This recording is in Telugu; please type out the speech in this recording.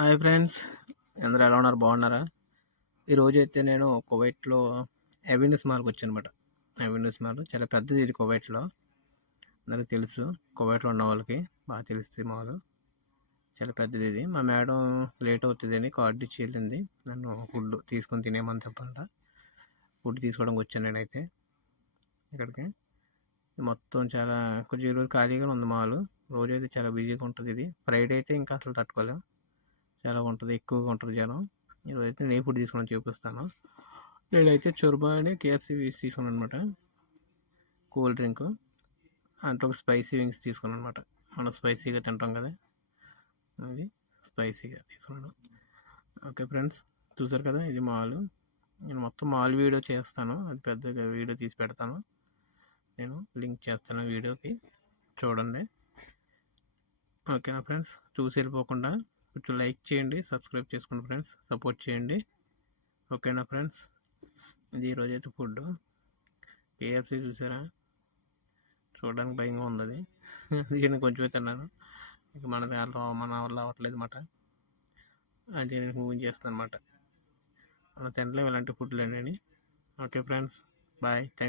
హాయ్ ఫ్రెండ్స్, అందరూ ఎలా ఉన్నారు? బాగున్నారా? ఈరోజు అయితే నేను కువైట్లో అవెన్యూస్ మాల్కి వచ్చానమాట. అవెన్యూస్ మాల్ చాలా పెద్దది, ఇది కువైట్లో. అందరికి తెలుసు, కువైట్లో ఉన్న వాళ్ళకి బాగా తెలుస్తుంది మాల్. చాలా పెద్దది ఇది. మా మేడం లేట్ అవుతుంది అని కార్డు ఇచ్చి వెళ్ళింది, నన్ను ఫుడ్ తీసుకొని తినేమని చెప్పంట. ఫుడ్ తీసుకోవడానికి వచ్చాను నేనైతే ఇక్కడికి. మొత్తం చాలా కొంచెం ఈరోజు ఖాళీగా ఉంది మాల్. రోజైతే చాలా బిజీగా ఉంటుంది ఇది. ఫ్రైడే అయితే ఇంకా అసలు తట్టుకోలేం, చాలా ఉంటుంది, ఎక్కువగా ఉంటుంది జనం. ఈరోజైతే నేను ఫుడ్ తీసుకుని చూపిస్తాను. నేనైతే చొరబా అని కేఎఫ్సీ తీసుకున్నాను అనమాట. కూల్ డ్రింక్, అంటే ఒక స్పైసీ వింగ్స్ తీసుకున్నాను అనమాట. మనం స్పైసీగా తింటాం కదా, అది స్పైసీగా తీసుకున్నాను. ఓకే ఫ్రెండ్స్, చూసారు కదా, ఇది మాల్. నేను మొత్తం మాల్ వీడియో చేస్తాను, అది పెద్దగా వీడియో తీసి పెడతాను. నేను లింక్ చేస్తాను వీడియోకి, చూడండి. ఓకేనా ఫ్రెండ్స్? చూసి వెళ్ళిపోకుండా కొంచెం లైక్ చేయండి, సబ్స్క్రైబ్ చేసుకోండి ఫ్రెండ్స్, సపోర్ట్ చేయండి. ఓకేనా ఫ్రెండ్స్? ఇది ఈరోజు అయితే ఫుడ్ కేఎఫ్సీ చూసారా, చూడడానికి భయంగా ఉంది అది. అందుకే నేను కొంచెమే తిన్నాను, ఇక మన వల్ల అవ్వట్లేదు అన్నమాట. అది నేను మూవింగ్ చేస్తాను అనమాట. మనం తినలేము ఇలాంటి ఫుడ్లు అని. Okay friends, bye, thank